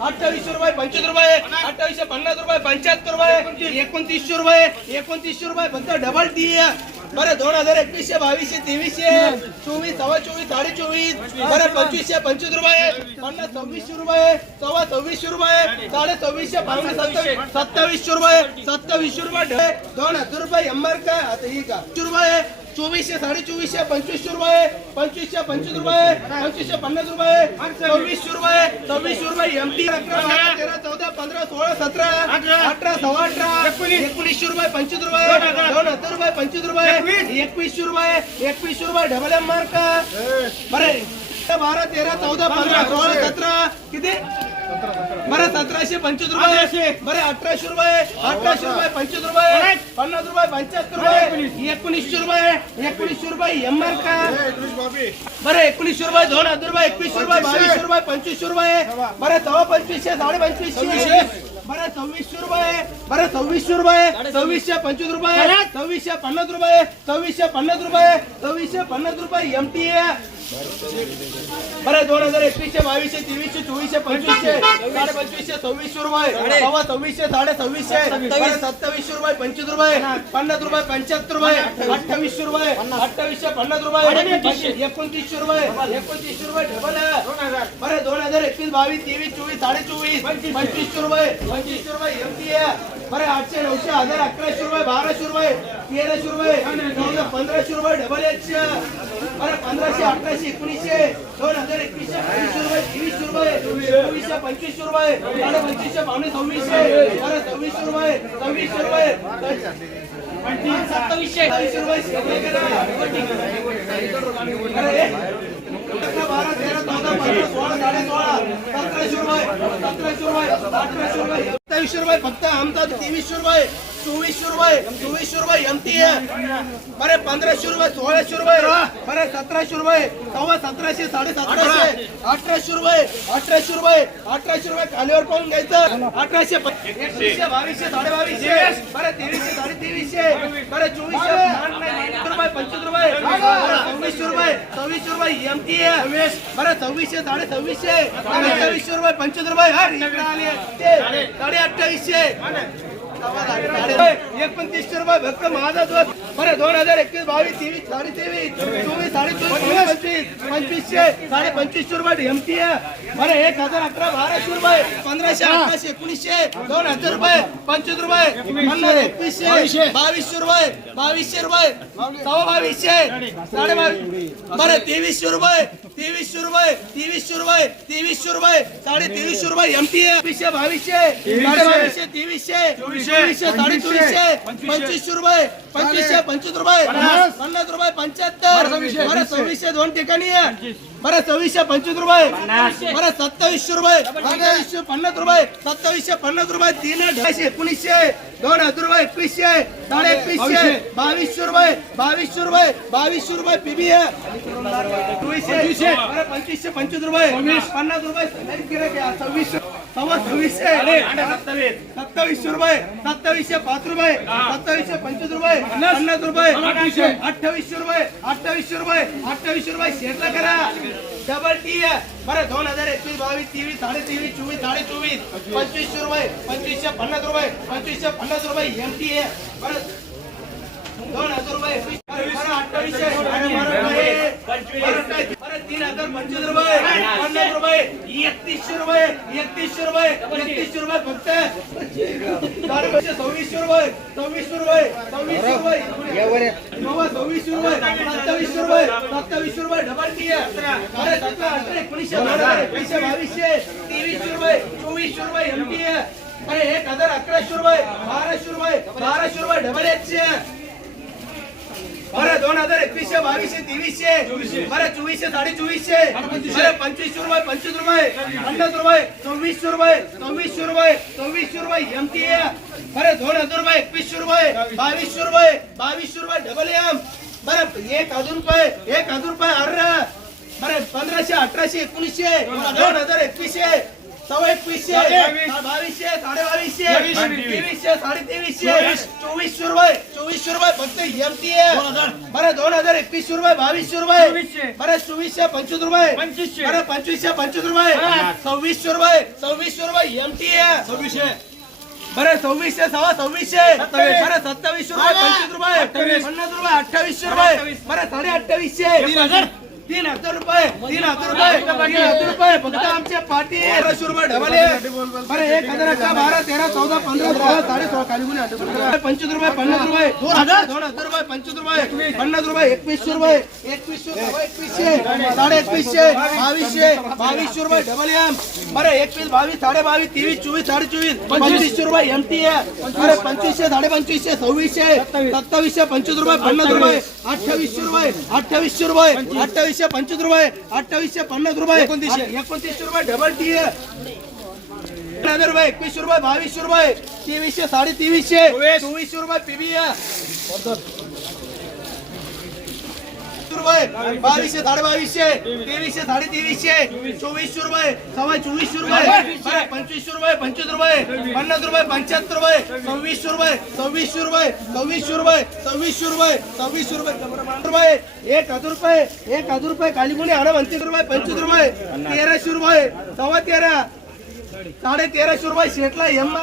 अठ्ठावीसशे रुपये पंचवीस रुपये अठ्ठावीसशे पन्नास रुपये पंच्याहत्तर रुपये एकोणतीसशे रुपये एकोणतीसशे रुपये फक्त डबल टी बरं दोन हजार एकवीसशे बावीसशे तेवीसशे चोवीस सव्वा चोवीस साडे चोवीस बरं पंचवीसशे पंचवीस रुपये पन्नास सव्वीसशे रुपये सव्वा सव्वीसशे रुपये साडे सव्वीसशे पन्नास सत्तावीस सत्तावीसशे रुपये सत्तावीसशे रुपये दोन हजार रुपये एंबर का आता ही का रुपये चोवीसशे साडे चोवीसशे पंचवीसशे रुपये पंचवीसशे पंचवीस रुपये पंचवीसशे पन्नास रुपये सव्वीसशे रुपये सव्वीसशे रुपये एम टी अकरा बारा तेरा चौदा पंधरा सोळा सतरा अठरा सव्वा अठरा एकोणीसशे रुपये पंचवीस रुपये दोन हजार रुपये पंचवीस रुपये एकवीसशे रुपये एकवीसशे रुपये डबल एम मार्क बरे बारा तेरा चौदा पंधरा सोळा सतरा किती? बरं सतराशे पंचवीस रुपये. बरं अठराशे रुपये. अठराशे रुपये पंचवीस रुपये. पन्नास रुपये पंच्याहत्तर रुपये. एकोणीसशे रुपये. एकोणीसशे रुपये एम आर का? बरं एकोणीसशे रुपये दोन हजार रुपये एकवीसशे रुपये बावीसशे रुपये पंचवीसशे रुपये. बरं सव्वा पंचवीसशे साडे पंचवीसशे बरं सव्वीसशे रुपये. बरं सव्वीसशे रुपये. सव्वीसशे पंचवीस रुपये. सव्वीसशे पन्नास रुपये. सव्वीसशे पन्नास रुपये. सव्वीसशे पन्नास रुपये एम टी बरं दोन हजार एकवीसशे बावीसशे तेवीसशे चोवीसशे पंचवीसशे साडे पंचवीसशे सव्वीसशे. रुपये सव्वा सव्वीसशे साडे सव्वीसशे बरं सत्तावीसशे रुपये पंचवीस रुपये. पन्नास रुपये पंच्याहत्तर रुपये. अठ्ठावीसशे रुपये. अठ्ठावीसशे पन्नास रुपये. एकोणतीसशे रुपये. एकोणतीसशे रुपये डबल. बरं दोन हजार एकवीस बावीस तेवीस चोवीस साडे चोवीस पंचवीसशे रुपये. पंचवीसशे रुपये एम टी बरं आठशे नऊशे हजार अकराशे रुपये बाराशे रुपये तेराशे रुपये पंधराशे रुपये डबल एकशे. बरं पंधराशे अठराशे एकोणीसशे दोन हजार एकवीसशे बावीसशे रुपये तेवीसशे रुपये चोवीसशे पंचवीसशे रुपये साडे पंचवीसशे पावणे सव्वीसशे बरं सव्वीसशे रुपये सव्वीसशे रुपये सत्तावीसशे सत्तावीसशे रुपये बारा तेरा चौदा पंधरा सोळा साडे सोळा सतराशे रुपये सतराशे रुपये अठराशे रुपये सत्तावीसशे रुपये फक्त आमचा तेवीसशे रुपये चोवीसशे रुपये चोवीसशे रुपये एमटी बरे पंधराशे रुपये सोळाशे रुपये बरे सतराशे रुपये सव्वा सतराशे साडे सतराशे अठराशे रुपये अठराशे रुपये अठराशे रुपये खालीवर पाहून घ्यायचं. अठराशे बावीसशे साडे बावीसशे बरे तेवीसशे साडे तेवीसशे बरे चोवीस रुपये. सव्वीसशे रुपये. सव्वीसशे रुपये एम टी बरं सव्वीसशे साडे सव्वीसशे अठ्ठावीसशे रुपये पंचवीस रुपये. हा साडे अठ्ठावीसशे एकोणतीसशे रुपये फक्त माझा दोन बरं दोन हजार एकवीस बावीस तेवीस साडे तेवीस चोवीस साडे चोवीस पंचवीस पंचवीसशे साडे पंचवीसशे रुपये एम टी बरं एक हजार अकरा बाराशे रुपये पंधराशे अठराशे एकोणीसशे दोन हजार रुपये पंचवीस रुपये पन्नास एकवीसशे बावीसशे रुपये बावीसशे रुपये सव्वा बावीसशे साडे बावीस बरं तेवीसशे रुपये तेवीसशे रुपये तेवीसशे रुपये तेवीसशे रुपये साडे तेवीसशे रुपये एम टी वीसशे बावीसशे साडे बावीसशे तेवीसशे चोवीसशे साडे चोवीसशे पंचवीसशे रुपये पंचवीसशे पंचवीस रुपये. पन्नास. रुपये पंच्याहत्तर. बरं सव्वीसशे दोन ठिकाणी. बरं सव्वीसशे पंचवीस रुपये. बरं सत्तावीसशे रुपये. सत्तावीसशे पन्नास रुपये. सत्तावीसशे पन्नास रुपये. तीन अठराशे एकोणीसशे. दोन हजार रुपये एकवीसशे. साडे एकवीसशे. बावीसशे. रुपये. बावीसशे रुपये. बावीसशे रुपये पीबी आहे. पंचवीसशे. पंचवीस रुपये. पन्नास रुपये. सव्वीसशे. सव्वा सव्वीसशे सत्तावीस. सत्तावीसशे रुपये सत्तावीसशे पाच रुपये सत्तावीसशे पंचवीस रुपये पन्नास. रुपये अठ्ठावीसशे. रुपये अठ्ठावीसशे रुपये अठ्ठावीसशे रुपये शेटला करा. डबल टी बरं दोन हजार एकवीस बावीस तेवीस साडे तेवीस चोवीस साडे चोवीस पंचवीसशे रुपये पंचवीसशे पन्नास रुपये पंचवीसशे पन्नास रुपये एम टी आहे बरं दोन हजार रुपये एकवीस तीन हजार पंचवीस रुपये पन्नास रुपये एकतीसशे रुपये एकतीसशे रुपये एकतीसशे रुपये फक्त सव्वीसशे रुपये सव्वीसशे रुपये सव्वीसशे रुपये सव्वीसशे रुपये सत्तावीसशे रुपये सत्तावीसशे रुपये डबल टी अरे सतरा अठरा एकोणीसशे बारा बावीसशे तेवीसशे रुपये चोवीसशे रुपये अरे एक हजार अकराशे रुपये बाराशे रुपये बाराशे रुपये डबल एचशे बरं दोन हजार एकवीसशे बावीसशे तेवीसशे. बरं चोवीसशे साडे चोवीसशे बरं पंचवीसशे रुपये पंचवीस रुपये पन्नास रुपये चोवीसशे रुपये चोवीसशे रुपये चोवीसशे रुपये एम टी बरं दोन हजार रुपये एकवीसशे रुपये बावीसशे रुपये बावीसशे रुपये डबल एम बरं एक हजार रुपये एक हजार रुपये अर्र बरं पंधराशे अठराशे एकोणीसशे दोन हजार एकवीसशे सव्वा एकवीसशे बावीसशे साडे बावीसशे. तेवीसशे साडे तेवीसशे चोवीसशे रुपये चोवीसशे रुपये फक्त एमटी आहे बरं दोन हजार एकवीसशे रुपये बावीसशे रुपये. बरं चोवीसशे पंचवीस रुपये. बरं पंचवीसशे पंचवीस रुपये. सव्वीसशे रुपये सव्वीसशे रुपये एमटी आहे सव्वीसशे. बरं सव्वीसशे सव्वा सव्वीसशे. बरं सत्तावीसशे रुपये पंचवीस रुपये. पन्नास रुपये अठ्ठावीसशे रुपये. बरं साडे अठ्ठावीसशे तीन हजार रुपये तीन हजार रुपये तीन हजार रुपये फक्त आमच्या पाठी अकराशे रुपये डबल आहे बरं एक हजार अकरा बारा तेरा चौदा पंधरा सोळा साडे सोळा खाली गुन्हे पंचवीस रुपये पन्नास रुपये दोन हजार? दोन हजार रुपये पंचवीस रुपये पन्नास रुपये एकवीसशे रुपये एकवीसशे एकवीसशे साडे एकवीसशे बावीसशे बावीसशे रुपये डबल एम बरं एकवीस बावीस साडे बावीस तेवीस चोवीस साडे चोवीस पंचवीसशे रुपये एम टी बरं पंचवीसशे साडे पंचवीसशे सव्वीसशे सत्तावीसशे पंचवीस रुपये पन्नास रुपये अठ्ठावीसशे रुपये अठ्ठावीसशे रुपये अठ्ठावीसशे पंचवीस रुपये अठ्ठावीसशे पन्नास रुपये एकोणतीसशे. रुपये डबल टी रुपये एकवीसशे रुपये बावीसशे रुपये तेवीसशे साडे तेवीसशे चोवीसशे रुपये पीबी रुपये बावीसशे साडे बावीसशे तेवीसशे साडे तेवीसशे चोवीसशे रुपये सव्वा चोवीसशे रुपये पंचवीसशे रुपये पंचवीस रुपये पन्नास रुपये पंच्याहत्तर रुपये सव्वीसशे रुपये सव्वीसशे रुपये सव्वीसशे रुपये सव्वीसशे रुपये सव्वीसशे रुपये रुपये एक हजार रुपये एक हजार रुपये खाली कोणी आणा पंचवीस रुपये पंचवीस रुपये तेराशे रुपये सव्वा तेरा साडे तेराशे रुपये शेटला एम